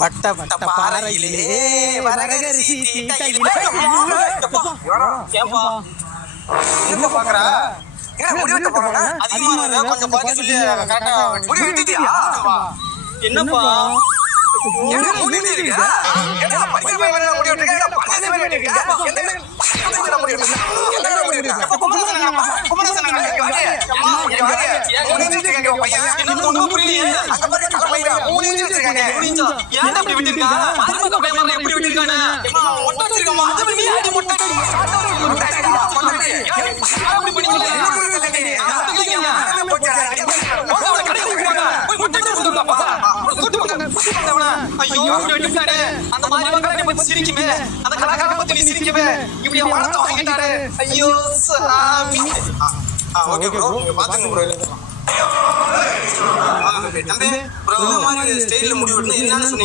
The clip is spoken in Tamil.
வட்ட வட்ட பாறையிலே வரகரிசி தீட்டையிலே ஏப்பா என்ன பாக்குற? முடிவெட்ட போறாங்க. அதிகமா கொஞ்சம் பார்த்து சொல்லி கரெக்டா முடிவெட்டிட்டியா? என்னப்பா என்ன முடிவெட்டிருக்க? என்ன பரிசு மேல முடிவெட்டிருக்க? பரிசு மேல முடிவெட்டிருக்க? என்ன முடிவெட்டிருக்க? என்ன முடிவெட்டிருக்க? குமரசன் முடிவெட்டிருக்க பையன். என்ன ஒண்ணும் புரியலையே. அங்க பாருங்க தலைமையில முடிவெட்டிருக்காங்க. முடிஞ்சா ஏன் அப்படி விட்டுருக்கா? பாருங்க பையன் எப்படி விட்டுருக்கானே. அம்மா ஒட்ட வச்சிருக்கமா. அது நீ ஏன் மொட்டை அப்படி பண்ணிட்டீங்க? அந்த மாதிரி மக்களை பத்தி சிரிக்குமே, அந்த கலாக்கார பத்தி சிரிக்குமே, இப்படி வளர்த்து வாங்கிட்டாரு. ஐயோ சாமி. ஓகே ப்ரோ, பாத்துங்க ப்ரோ. தம்பி ப்ரோ மாதிரி ஸ்டைல்ல முடி வெட்டணும் என்னன்னு சொன்னீங்க?